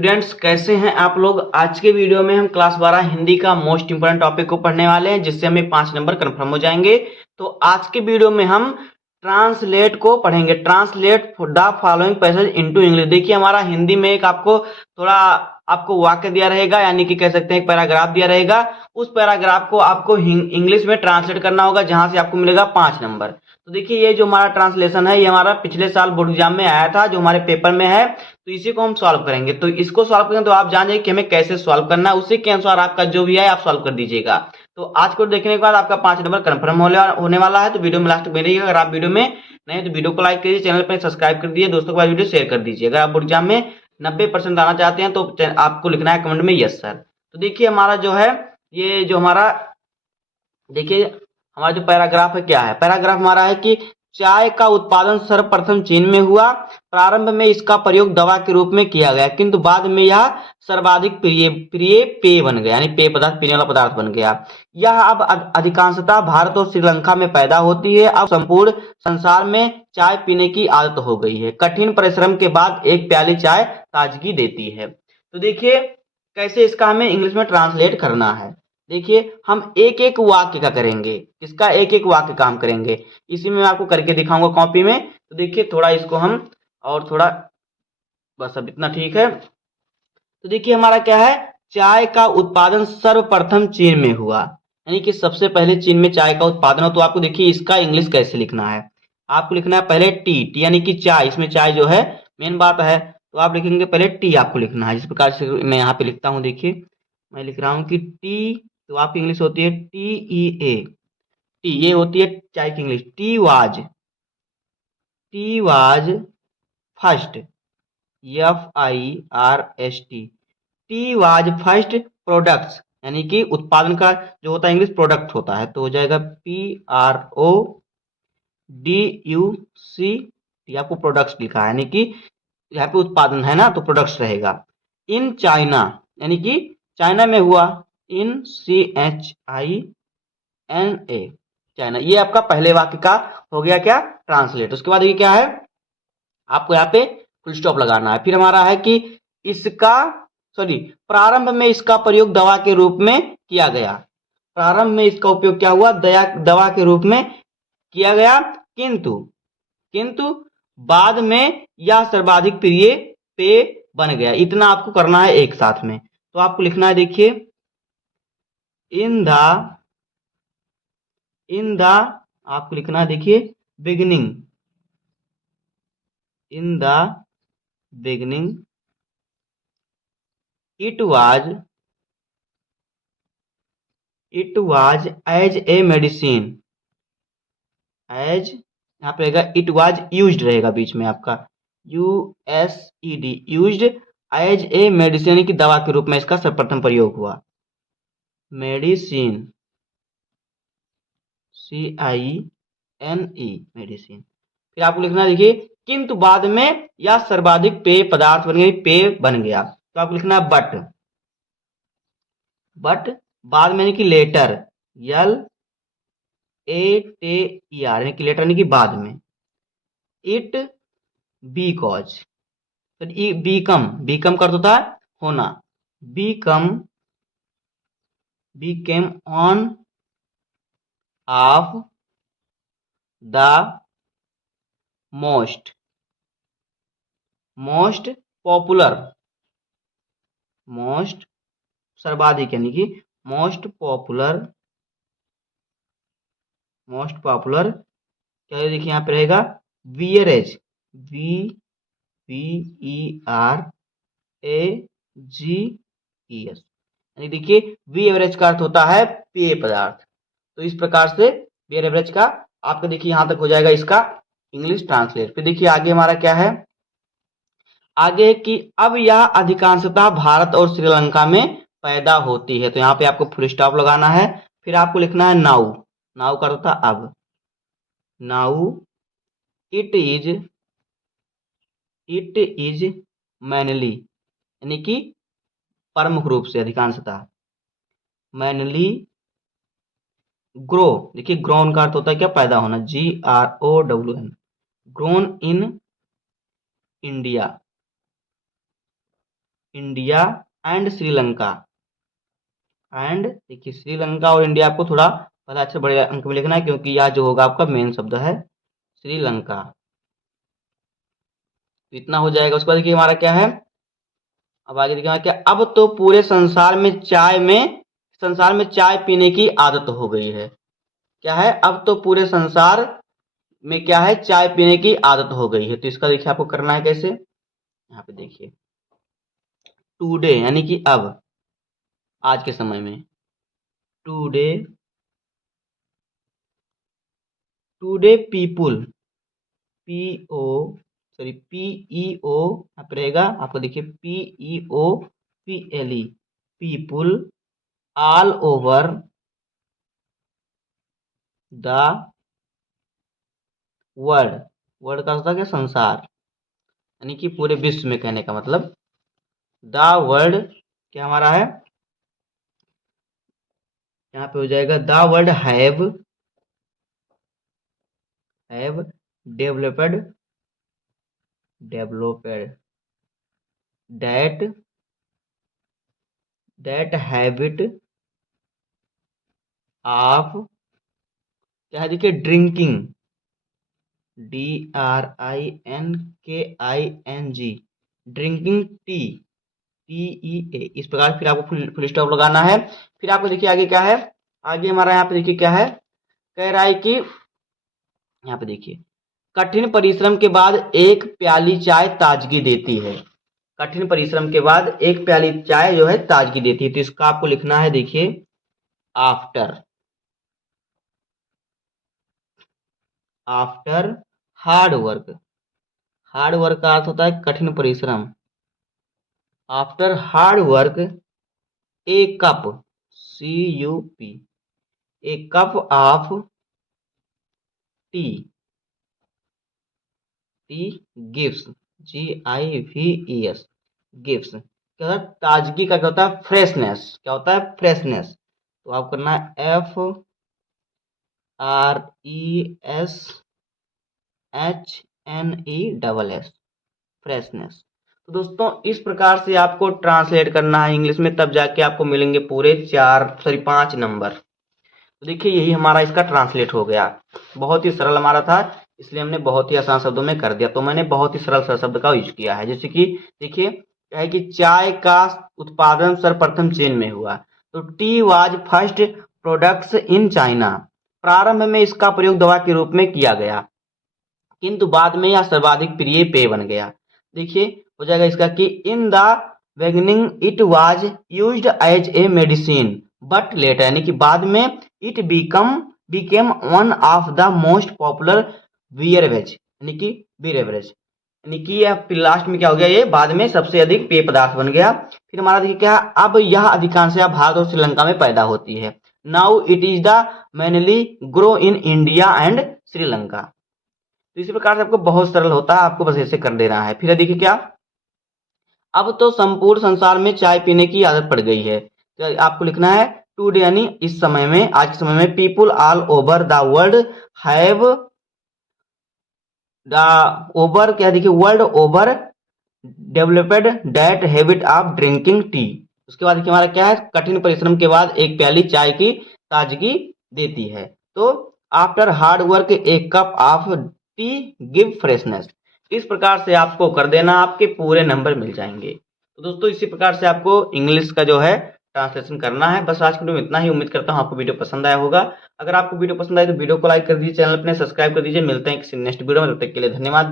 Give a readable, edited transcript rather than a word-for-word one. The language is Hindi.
स्टूडेंट्स, कैसे हैं आप लोग। आज के वीडियो में हम क्लास 12 हिंदी का मोस्ट इंपोर्टेंट टॉपिक को पढ़ने वाले हैं, जिससे हमें 5 नंबर कंफर्म हो जाएंगे। तो आज के वीडियो में हम ट्रांसलेट को पढ़ेंगे। Translate the following passage into English. देखिए, हमारा हिंदी में एक आपको वाक्य दिया रहेगा, यानी कि कह सकते हैं एक पैराग्राफ दिया रहेगा। उस पैराग्राफ को आपको इंग्लिश में ट्रांसलेट करना होगा, जहां से आपको मिलेगा 5 नंबर। तो देखिए, ये जो हमारा ट्रांसलेशन है, ये हमारा पिछले साल बोर्ड एग्जाम में आया था, जो हमारे पेपर में है। तो इसी को हम सॉल्व करेंगे। तो इसको सॉल्व करेंगे तो आप जानिए कि हमें कैसे सॉल्व करना है। उसी के अनुसार आपका जो भी है आप सॉल्व कर दीजिएगा। तो आज को देखने के बाद आपका 5 नंबर कंफर्म होने वाला है। तो वीडियो में लास्ट में रहिएगा। अगर आप वीडियो में नहीं तो वीडियो को लाइक कीजिए, चैनल पर सब्सक्राइब कर दीजिए, दोस्तों के पास वीडियो शेयर कर दीजिए। अगर आप बोर्ड एग्जाम में 90% आना चाहते हैं तो आपको लिखना है कमेंट में यस सर। तो देखिए, हमारा जो है ये जो हमारा देखिए हमारा जो पैराग्राफ है क्या है। पैराग्राफ हमारा है कि चाय का उत्पादन सर्वप्रथम चीन में हुआ। प्रारंभ में इसका प्रयोग दवा के रूप में किया गया, किंतु बाद में यह सर्वाधिक प्रिय प्रिय पेय बन गया, यानी पेय पदार्थ, पीने वाला पदार्थ बन गया। यह अब अधिकांशतः भारत और श्रीलंका में पैदा होती है। अब संपूर्ण संसार में चाय पीने की आदत हो गई है। कठिन परिश्रम के बाद एक प्याली चाय ताजगी देती है। तो देखिए, कैसे इसका हमें इंग्लिश में ट्रांसलेट करना है। देखिए, हम एक एक वाक्य का करेंगे। किसका एक एक वाक्य काम करेंगे, इसी में मैं आपको करके दिखाऊंगा कॉपी में। तो देखिए, थोड़ा इसको हम और थोड़ा, बस अब इतना ठीक है। तो देखिए, हमारा क्या है, चाय का उत्पादन सर्वप्रथम चीन में हुआ, यानी कि सबसे पहले चीन में चाय का उत्पादन हो। तो आपको देखिए इसका इंग्लिश कैसे लिखना है। आपको लिखना है पहले टी यानी कि चाय, इसमें चाय जो है मेन बात है। तो आप लिखेंगे पहले टी, आपको लिखना है जिस प्रकार से मैं यहाँ पे लिखता हूँ। देखिए, मैं लिख रहा हूँ कि टी, तो आपकी इंग्लिश होती है TEA। टी ये होती है चाय की English. Tea was first, FIRST। Tea was first products, यानी कि उत्पादन का जो होता है इंग्लिश प्रोडक्ट होता है, तो हो जाएगा PRODUC। आपको प्रोडक्ट्स लिखा है, यानी कि यहाँ पे उत्पादन है ना, तो प्रोडक्ट्स रहेगा। इन चाइना, यानी कि चाइना में हुआ। इन CHINA, चाइना। ये आपका पहले वाक्य का हो गया क्या, ट्रांसलेट। उसके बाद ये क्या है, आपको यहाँ पे फुल स्टॉप लगाना है। फिर हमारा है कि इसका प्रारंभ में इसका प्रयोग दवा के रूप में किया गया। प्रारंभ में इसका उपयोग क्या हुआ, दवा के रूप में किया गया, किंतु किंतु बाद में यह सर्वाधिक प्रिय पेय बन गया। इतना आपको करना है एक साथ में। तो आपको लिखना है, देखिए, इन द आपको लिखना है, देखिए, beginning, in the beginning it was as a medicine, as यहाँ पे रहेगा इट वाज यूज्ड, रहेगा बीच में आपका USED, used as a medicine, यानी कि दवा के रूप में इसका सर्वप्रथम प्रयोग हुआ। Medicine, CINE, medicine. फिर आपको लिखना है, देखिए, किंतु बाद में यह सर्वाधिक पेय पदार्थ बन गया, पेय बन गया। तो आपको लिखना है बट बाद में, यानी कि लेटर, LATER, यानी कि लेटर, यानी कि बाद में। इट बिकॉज, बीकम का अर्थ होता है होना। Beckham on off the most popular, most सर्वाधिक, यानी कि मोस्ट पॉपुलर क्या है, देखिए यहाँ पे रहेगा वियरेज, VVERAGES, यानी देखिए वी एवरेज का अर्थ होता है पेय पदार्थ। तो इस प्रकार से वी एवरेज का आपका देखिए यहां तक हो जाएगा इसका इंग्लिश ट्रांसलेट। फिर देखिए आगे हमारा क्या है, आगे कि अब यह अधिकांशतः भारत और श्रीलंका में पैदा होती है। तो यहाँ पे आपको फुल स्टॉप लगाना है। फिर आपको लिखना है नाउ का अर्थ होता है अब। नाउ इट इज मैनली, यानी कि प्रमुख रूप से, अधिकांशतः। मैनली ग्रो, देखिए ग्रोन का अर्थ होता है क्या, पैदा होना, GROWN, grown in India, India and Sri Lanka. And देखिए श्रीलंका और इंडिया आपको थोड़ा पहले अच्छे बड़े अंक में लिखना है, क्योंकि यह जो होगा आपका मेन शब्द है श्रीलंका। तो इतना हो जाएगा। उसके बाद देखिए हमारा क्या है, अब आगे देखिए हमारा क्या, अब तो पूरे संसार में चाय पीने की आदत हो गई है। क्या है, अब तो पूरे संसार में क्या है, चाय पीने की आदत हो गई है। तो इसका देखिए आपको करना है कैसे, यहाँ पे देखिए टुडे यानी कि अब, आज के समय में, today, today people, P O sorry PEO यहाँ पे रहेगा आपको, देखिए PEOPLE, people all over the world, world का होता है क्या, संसार, यानी कि पूरे विश्व में, कहने का मतलब द वर्ल्ड क्या हमारा है, यहाँ पे हो जाएगा the world have developed that habit of, क्या है देखिए, ड्रिंकिंग, DRINKING, ड्रिंकिंग TEA, इस प्रकार फिर आपको फुल स्टॉप लगाना है। फिर आपको देखिए आगे क्या है, आगे हमारा यहाँ पे देखिए क्या है, कह रहा है कि यहाँ पे देखिए कठिन परिश्रम के बाद एक प्याली चाय ताजगी देती है। कठिन परिश्रम के बाद एक प्याली चाय जो है ताजगी देती है। तो इसका आपको लिखना है देखिए after, after hard work, hard work का अर्थ होता है कठिन परिश्रम, after hard work A cup, CUP, A cup of T, T gives, GIVES, gives, क्या होता है, ताजगी का क्या होता है, फ्रेशनेस, क्या होता है, फ्रेशनेस। तो आप करना है FRESHNESS, फ्रेशनेस। तो दोस्तों इस प्रकार से आपको ट्रांसलेट करना है इंग्लिश में, तब जाके आपको मिलेंगे पूरे 5 नंबर। तो देखिए यही हमारा इसका ट्रांसलेट हो गया। बहुत ही सरल हमारा था, इसलिए हमने बहुत ही आसान शब्दों में कर दिया। तो मैंने बहुत ही सरल शब्द का यूज किया है। जैसे कि देखिए क्या है कि चाय का उत्पादन सर्वप्रथम चीन में हुआ। तो tea was first products in China, प्रारंभ में इसका प्रयोग दवा के रूप में किया गया, किंतु बाद में यह सर्वाधिक प्रिय पेय बन गया। देखिए हो जाएगा इसका कि in the beginning it was used as a medicine but later, यानी कि बाद में it became one of the most popular beverage, यानी कि बीवरेज, यानी कि यह फिर लास्ट में क्या हो गया, ये बाद में सबसे अधिक पेय पदार्थ बन गया। फिर हमारा देखिए क्या है, अब यह अधिकांशतः भारत और श्रीलंका में पैदा होती है। Now it is the mainly grow in India and Sri Lanka. तो इसी प्रकार से आपको बहुत सरल होता है, आपको बस ऐसे कर देना है। फिर देखिए क्या, अब तो संपूर्ण संसार में चाय पीने की आदत पड़ गई है। तो आपको लिखना है टुडे, यानी इस समय में, आज के समय में, people all over the world have the over, क्या देखिए, world over developed that habit of drinking tea. उसके बाद देखिए हमारा क्या है, कठिन परिश्रम के बाद एक प्याली चाय की ताजगी देती है। तो आफ्टर हार्ड वर्क एक cup of T give freshness. इस प्रकार से आपको कर देना, आपके पूरे नंबर मिल जाएंगे। तो दोस्तों इसी प्रकार से आपको इंग्लिश का जो है ट्रांसलेशन करना है। बस आज के वीडियो में इतना ही। उम्मीद करता हूँ आपको वीडियो पसंद आया होगा। अगर आपको वीडियो पसंद आए तो वीडियो को लाइक कर दीजिए, चैनल अपने सब्सक्राइब कर दीजिए। मिलते हैं किसी नेक्स्ट वीडियो में, तब तक के लिए धन्यवाद।